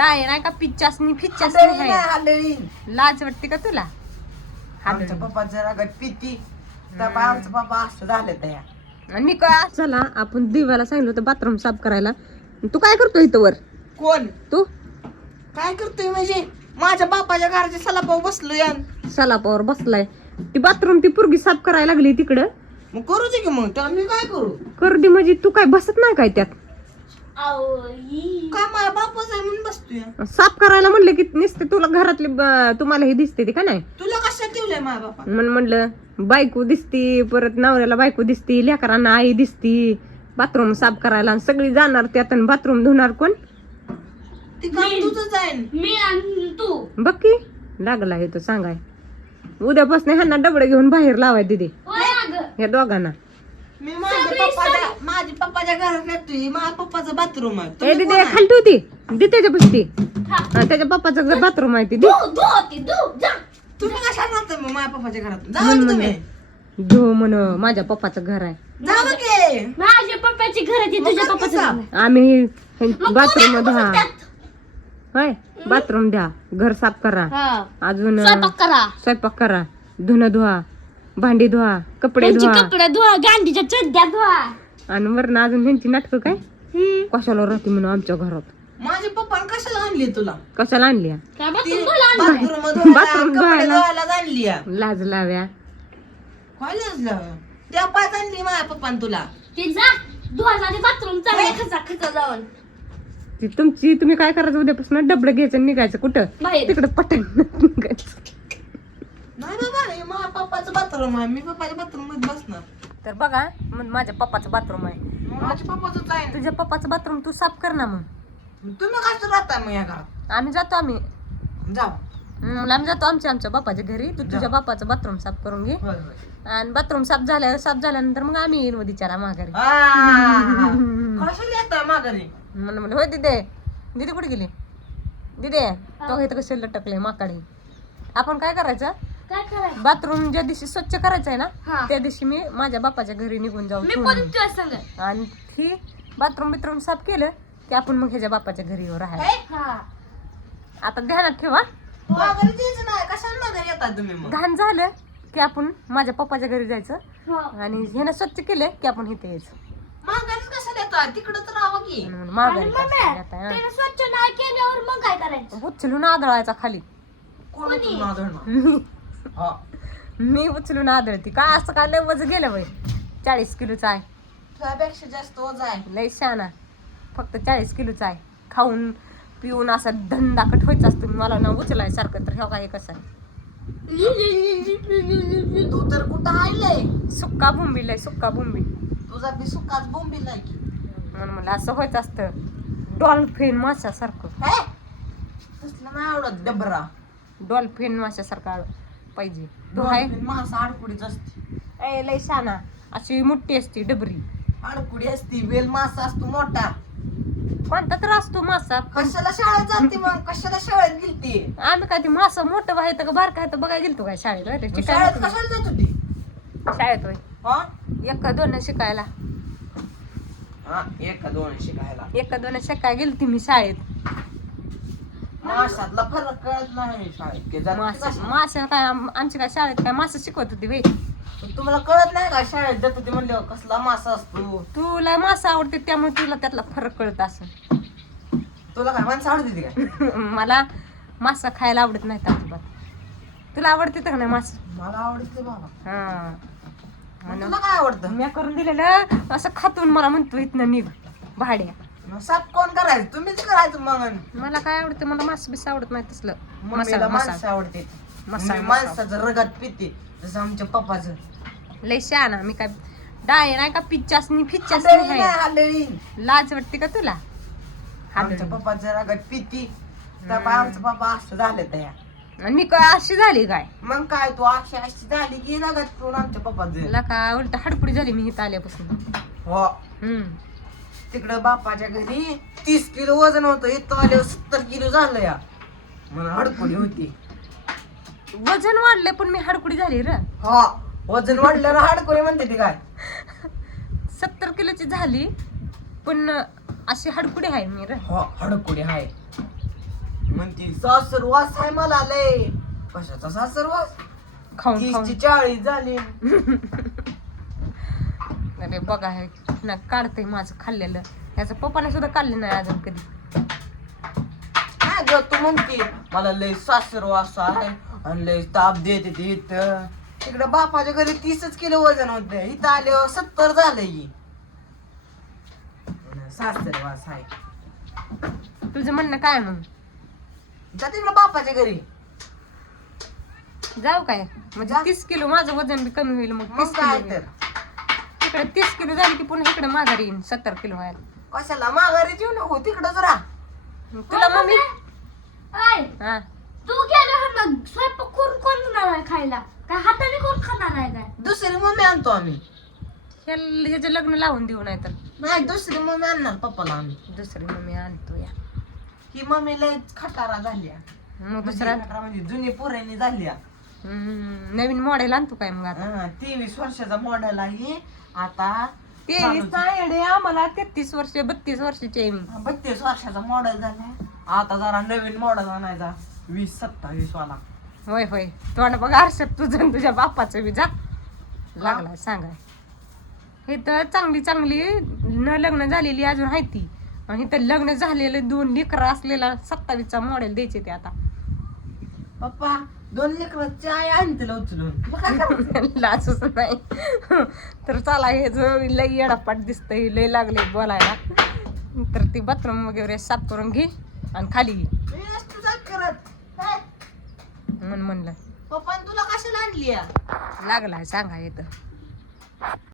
डाळे नाही का पिच्चासनी फिच्चासनी आहे. लाज वाटते का तुला? आमच्या पप्पा जरा गट पिती आमचं पप्पा असं झालं त्या. आणि मी काय चला आपण दिव्याला सांगितलं होतं बाथरूम साफ करायला. तू काय करतो इथं वर? कोण तू काय करतोय म्हणजे माझ्या बापाच्या घराच्या सलापाव बसलो या. सलापावर बसलाय. ती बाथरूम ती पोरगी साफ करायला लागली तिकडं. मग करू दे की मग तर मी काय करू? करू दे म्हणजे तू काय बसत नाही काय त्यात? काय माझ्या बापाच आहे म्हणून बसतोय. साफ करायला म्हणलं की नुसते तुला घरातली तुम्हाला हे दिसते ते का नाही? तुला कशात ठेवलंय माझ्या बापा? म्हणलं बायको दिसती, परत नवऱ्याला बायको दिसती, लेकरांना आई दिसती, बाथरूम साफ करायला आणि सगळी जाणार त्यात आणि बाथरूम धुणार कोण? ते काम तुझं जाईन. मी आणि तू बघ की लागला हे तो सांगाय. उद्यापासून ह्यांना डबडे घेऊन बाहेर लावाय दिदी ह्या दोघांना. मी माझ्या पप्पाच्या घरात येतोय. माझ्या पप्पाचं बाथरूम आहे. ए दिदी खाली ठेवती दे त्याच्या पुसती. त्याच्या पप्पाचं बाथरूम आहे ती दे. तुम्ही कशाला राहता मग माझ्या पप्पाच्या घरात? जा म्हण तुम्ही म्हण जो म्हण माझ्या पप्पाचं घर आहे. जा बघ की. माझ्या पप्पाची घर आहे तुझ्या पप्पाचं. आम्ही बाथरूम द्या होय बाथरूम द्या, घर साफ करा, अजून स्वयंपाक करा, धुणं धुवा, भांडी धुवा, कपडे धुवा, कपडे धुवा, गांडीच्या चड्ड्या धुवा. आणि वरण अजून त्यांची नाटकं काय कशाला राहते म्हणून आमच्या घरात. माझ्या पप्पाने कशाला आणली तुला? कशाला आणली? बाथरूम धुवायला आणली. लाज लाव्या काय लाजलं? त्या पाच आणली माझ्या पप्पाने तुला. बाथरूम खचा जाऊन ती तुमची. तुम्ही काय करायचं उद्यापासून? डबडं घ्यायचं आणि निघायचं कुठं? तिकडं पटण निघायचं. नाही बाबा हे माझ्या पप्पाचं बाथरूम आहे. मी पप्पाच्या बाथरूम मध्ये बसणार. तर बघा मग माझ्या पप्पाचं बाथरूम आहे. माझ्या पप्पाचं आहे. तुझ्या पप्पाचं बाथरूम तू साफ कर ना. मग तुम्ही कसं राहता मग या घरात? आम्ही जातो जा. आम्ही जातो आमच्या बापाच्या घरी. तू तुझ्या बापाचं बाथरूम साफ करून घे. आणि बाथरूम साफ झाल्यानंतर मग आम्ही येईन विचारा माघारी. कशाला येता माघारी? म्हणलं होय दीदी कुठे गेली? दीदी तो इथं कसं लटकले माकडे. आपण काय करायचं? काय करायचं? बाथरूम ज्या दिवशी स्वच्छ करायचंय ना त्या दिवशी मी माझ्या बापाच्या घरी निघून जाऊ. आणि ही बाथरूम साफ केलं की आपण मग ह्याच्या बापाच्या घरी राहायला. आता ध्यानात ठेवा. माघारी जायचं नाही. कशाला माघारी येता तुम्ही मग? घाण झालं की आपण माझ्या पप्पाच्या घरी जायचं आणि ह्यानं स्वच्छ केलं की आपण इथे यायचं. माघारीच कशाला येता? तिकडं तर राहावं की. माघारी स्वच्छ नाही केल्यावर मग काय करायचं? उचलून आदळायचा खाली. कोण उचलून आदळणार? हा. मी उचलून आदळती का? असं काय लय वजन गेलं बाई. 40 किलोचा आहे. तुझ्यापेक्षा जास्त वजन आहे. लय शाना. फक्त 40 किलोचा आहे. खाऊन पिऊन असा धंदाकट व्हायचा असतो मला ना उचलाय सारखं. तर ह्या काय कसं तू तर कुठं आलंय? सुक्का बोंबील आहे. सुक्का बोंबील. तुझा बी सुकाच बोंबील आहे की. म्हणून मला असं व्हायचं असतं डॉल्फिन माशासारखं. तसलं नाही आवडत डबरा. डॉल्फिन माशासारखं पाहिजे. तो आहे मासा आडकुडीच असते. ए लय शाना. अशी मोठी असते डबरी. आडकुडी असती. वेल मासा असतो मोठा. कोणता तर असतो मासा. कशाला शाळेत जाते मग? कशाला शाळेत गेलती? आम्ही काय ते मासा मोठं व्हायचं का बारका आहे तर बघायला गेलतो काय शाळेत? शाळेत कशाला जात होती? शाळेत होय हा? 1-2 शिकायला. हा 1-2 शिकायला. 1-2 शिकायला गेलती मी शाळेत. माशातला फरक कळत नाही शाळेत की जात कशाला? मासा काय आमची काय शाळेत काय मासा शिकवत होती बाई. तुम्हाला कळत नाही का शाळेत जात होती म्हणल्यावर कसला मासा असतो? तुला मासा आवडते त्यामुळे तुला त्यातला फरक कळत असं. तुला काय माणसं आवडते काय? मला मासा खायला आवडत नाही अजिबात. तुला आवडते तर नाही मासा? मला आवडते बाबा. हा मग तुला काय आवडतं? मी करून दिलेलं असं खातून मला म्हणतो इथनं निघ भाड्या. मग साफ कोण करायचं? तुम्हीच करायचं मग. मला काय आवडतं? मला मासा बिसा आवडत नाही तसलं. मम्मीला माणसं आवडते. मसाला माणसाचं रगत पिते जसं आमच्या पप्पाचं. लय शहाणा. मी काय डाळे नाही का पिच्चासनी फिच्चासनी आहे. हाडळी. लाज वाटते का तुला? आमच्या पप्पाचं रगत पिती आमचं पप्पा असं झालं त्या. आणि मी काय अशी झाली काय? मग काय तू अशी झाली की रगत पिऊन आमच्या पप्पाचं. मला का उलट हडपुडी झाली मी इथं आल्यापासून. हो तिकडं बापाच्या घरी 30 किलो वजन होतं. इथं आल्यावर 70 किलो झालं या. म्हणून हडकुडी होती. वजन वाढलंय पण मी हडकुडी झाली र. हा वजन वाढल्यावर हडकुडी म्हणते ती काय? 70 किलोची झाली पण अशी हडकुडी आहे मी र. हो हडकुडी आहे. म्हणती सासरवास आहे मला लय. कशाचा सासरवास? खाऊन खाऊन 30-40 झाले. अरे बघा हे ना काढतंय माझं खाल्लेलं. याचं पप्पाने सुद्धा काढलं नाही अजून कधी. काय ग तू म्हणते मला लय सासरवास आहे आणि लय ताप देते ते इथं. तिकडे बापाच्या घरी 30 किलो वजन होत, इथं आल्यावर 70 झालंय. सासरवास आहे. तुझं म्हणणं काय मग? जा तिकडे बापाच्या घरी. जाऊ काय म्हणजे 30 किलो माझं वजन बी कमी होईल. मग मग 30 काय किलो तर तिकडे 30 किलो झाली की पुन्हा इकडे माघारी येईन 70 किलो व्हायला. कशाला माघारी येऊ नको, तिकडच राहा. तुला मम्मी ऐ, हा तू गेल्यावर मग स्वयंपाक करून कोण देणार आहे खायला? काय हाताने कोण खाणार आहे काय? दुसरी मम्मी आणतो आम्ही. ह्याचं लग्न लावून देऊ नाही तर नाही दुसरी मम्मी आणणार पप्पाला आम्ही. दुसरी मम्मी आणतो या. ही मम्मी लय खटारा झाल्या. मग दुसरा म्हणजे जुनी पुराणी झाल्या. नवीन मॉडेल आणतो काय मग आता? 23 वर्षाचा मॉडेल आहे आता. 23 नाही रे, आम्हाला 33 वर्ष 32 वर्षाची आहे मी. 32 वर्षाचा मॉडेल झालाय. आता जरा नवीन मॉडेल आणायचा 20-27 वाला. होय होय तोंड बघ आरशात तुझं आणि तुझ्या बापाचं बी जा लागलाय सांगाय. हे तर चांगली चांगली न लग्न झालेली अजून आहे ती, आणि इथं लग्न झालेलं 2 लेकरं असलेला 27चा मॉडेल द्यायचे ते आता. पप्पा 2 लेकरं चाय आणतील उचलून. मग काय करायचं? लाजच नाही. तर चला हे जो लई येडापाट दिसतंय लय लागले बोलायला. तर ती बाथरूम वगैरे साफ करून घे आणि खाली घे मी नसतो जात करत. काय? म्हणलं पप्पा तुला कशाला आणली? लागलाय सांगा येतं.